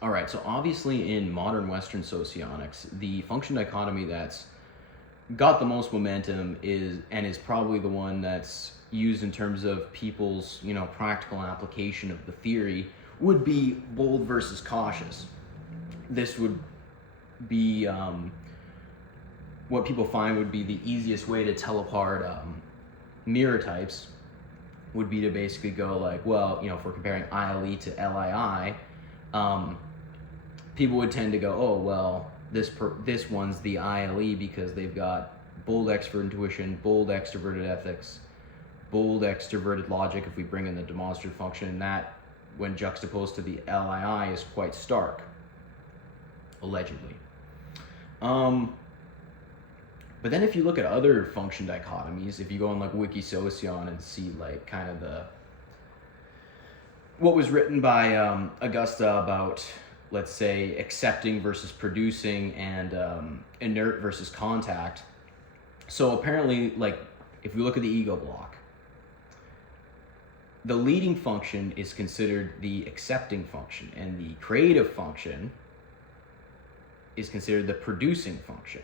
All right, so obviously in modern Western socionics, the function dichotomy that's got the most momentum is probably the one that's used in terms of people's practical application of the theory would be bold versus cautious. This would be what people find would be the easiest way to tell apart mirror types would be to basically go like, well, if we're comparing ILE to LII, people would tend to go, oh, well, this one's the ILE because they've got bold extrovert intuition, bold extroverted ethics, bold extroverted logic if we bring in the demonstrative function, and that, when juxtaposed to the LII, is quite stark, allegedly. But then if you look at other function dichotomies, if you go on like Wikisocion and see like kind of what was written by Augusta about, let's say, accepting versus producing and inert versus contact. So apparently, like, if we look at the ego block, the leading function is considered the accepting function, and the creative function is considered the producing function.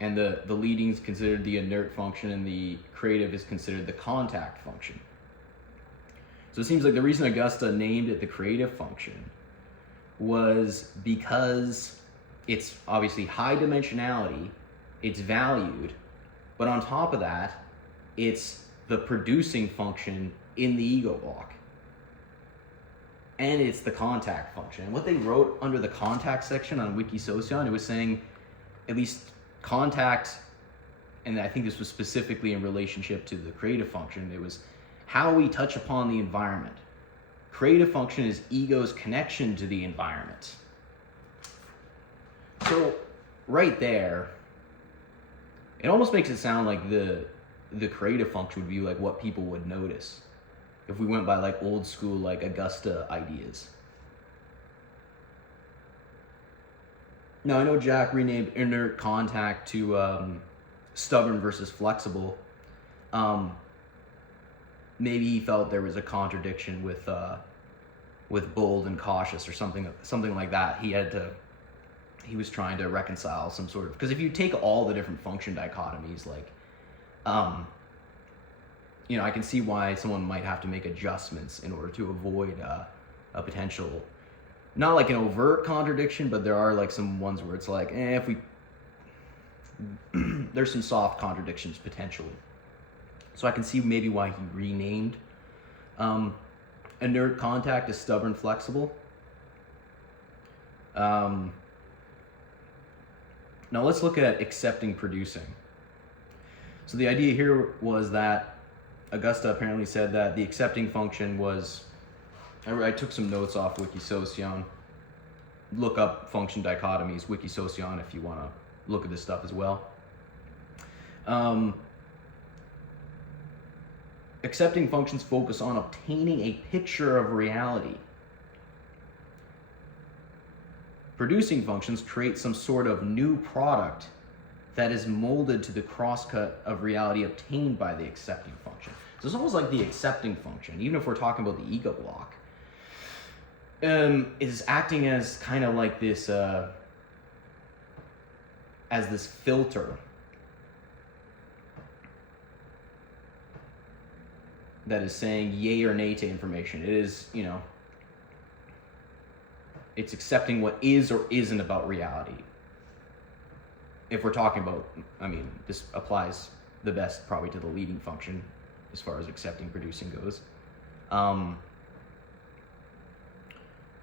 And the leading is considered the inert function, and the creative is considered the contact function. So it seems like the reason Augusta named it the creative function was because it's obviously high dimensionality, it's valued, but on top of that, it's the producing function in the ego block. And it's the contact function. And what they wrote under the contact section on Wikisocion, it was saying at least contact, and I think this was specifically in relationship to the creative function, it was how we touch upon the environment. Creative function is ego's connection to the environment. So right there, it almost makes it sound like the creative function would be like what people would notice if we went by like old school like Augusta ideas. Now I know Jack renamed inert contact to stubborn versus flexible. Maybe he felt there was a contradiction with bold and cautious or something like that. He was trying to reconcile some sort of, because if you take all the different function dichotomies, like, I can see why someone might have to make adjustments in order to avoid a potential, not like an overt contradiction, but there are like some ones where it's like, if we, there's some soft contradictions potentially. So I can see maybe why he renamed inert contact as stubborn flexible. Now let's look at accepting producing. So the idea here was that Augusta apparently said that the accepting function was, I took some notes off Wikisocion. Look up function dichotomies, Wikisocion, if you want to look at this stuff as well. Accepting functions focus on obtaining a picture of reality. Producing functions create some sort of new product that is molded to the crosscut of reality obtained by the accepting function. So it's almost like the accepting function, even if we're talking about the ego block, is acting as kind of like this, as this filter that is saying yay or nay to information. It is, it's accepting what is or isn't about reality. If we're talking about, this applies the best probably to the leading function as far as accepting producing goes.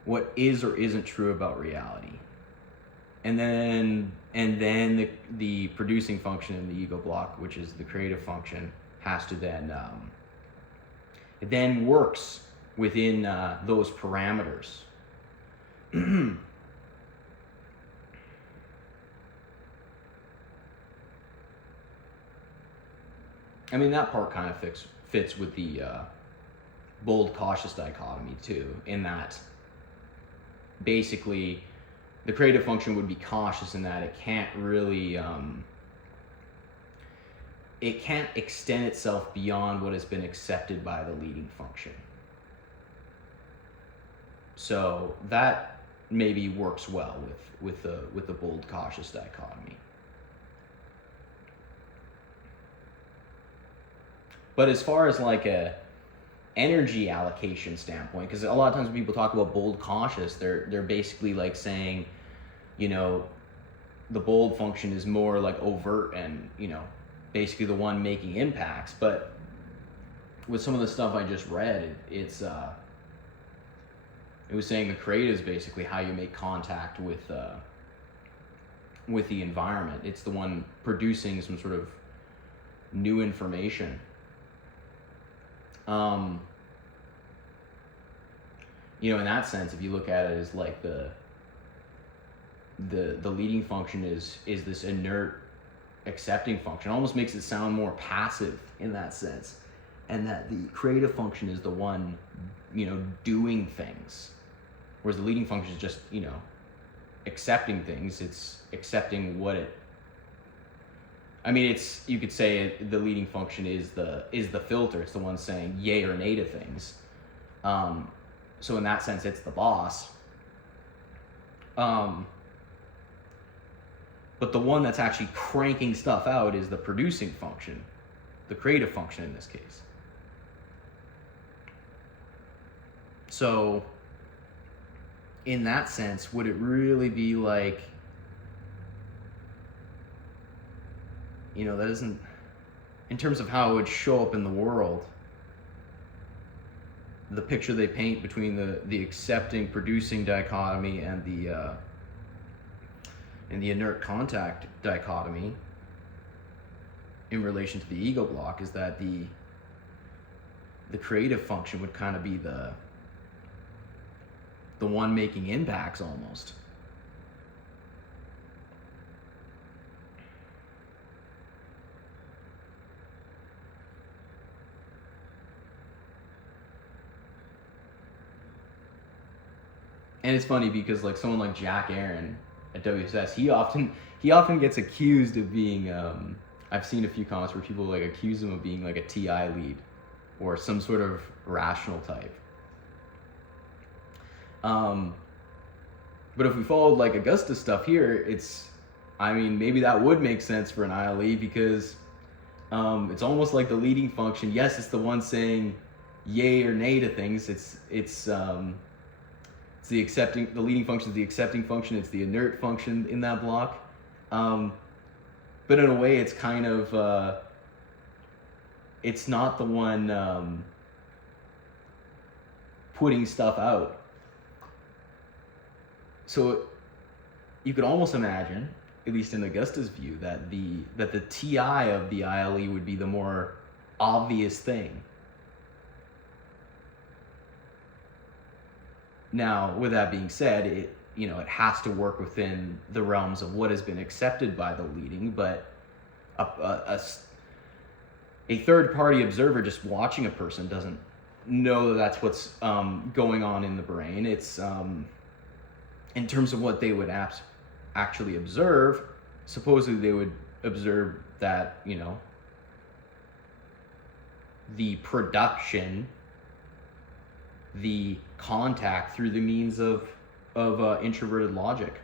What is or isn't true about reality. And then the producing function in the ego block, which is the creative function, has to then, it then works within those parameters. That part kind of fits with the bold cautious dichotomy too, in that basically the creative function would be cautious in that it can't really it can't extend itself beyond what has been accepted by the leading function. So that maybe works well with the bold cautious dichotomy. But as far as like a energy allocation standpoint, because a lot of times when people talk about bold cautious, they're basically like saying, you know, the bold function is more like overt and, you know, basically the one making impacts. But with some of the stuff I just read, it was saying the creative is basically how you make contact with the environment. It's the one producing some sort of new information. You know, in that sense, if you look at it as like the leading function is this inert accepting function, it almost makes it sound more passive in that sense, and that the creative function is the one, you know, doing things, whereas the leading function is just, you know, accepting things. It's accepting what it, I mean, it's, you could say the leading function is the filter. It's the one saying yay or nay to things. So in that sense, it's the boss. But the one that's actually cranking stuff out is the producing function, the creative function in this case. So in that sense, would it really be like, you know, that isn't, in terms of how it would show up in the world, the picture they paint between the accepting producing dichotomy and the inert contact dichotomy in relation to the ego block is that the creative function would kind of be the one making impacts almost. And it's funny because like someone like Jack Aaron at WSS, he often gets accused of being, I've seen a few comments where people like accuse him of being like a TI lead or some sort of rational type. But if we followed like Augusta's stuff here, it's, I mean, maybe that would make sense for an ILE because it's almost like the leading function. Yes, it's the one saying yay or nay to things. It's the accepting, the leading function is the accepting function. It's the inert function in that block. But in a way, it's kind of, it's not the one putting stuff out. So you could almost imagine, at least in Augusta's view, that the TI of the ILE would be the more obvious thing. Now, with that being said, it has to work within the realms of what has been accepted by the leading, but a third-party observer just watching a person doesn't know that that's what's going on in the brain. It's in terms of what they would actually observe. Supposedly, they would observe that, you know, the production, the contact through the means of introverted logic.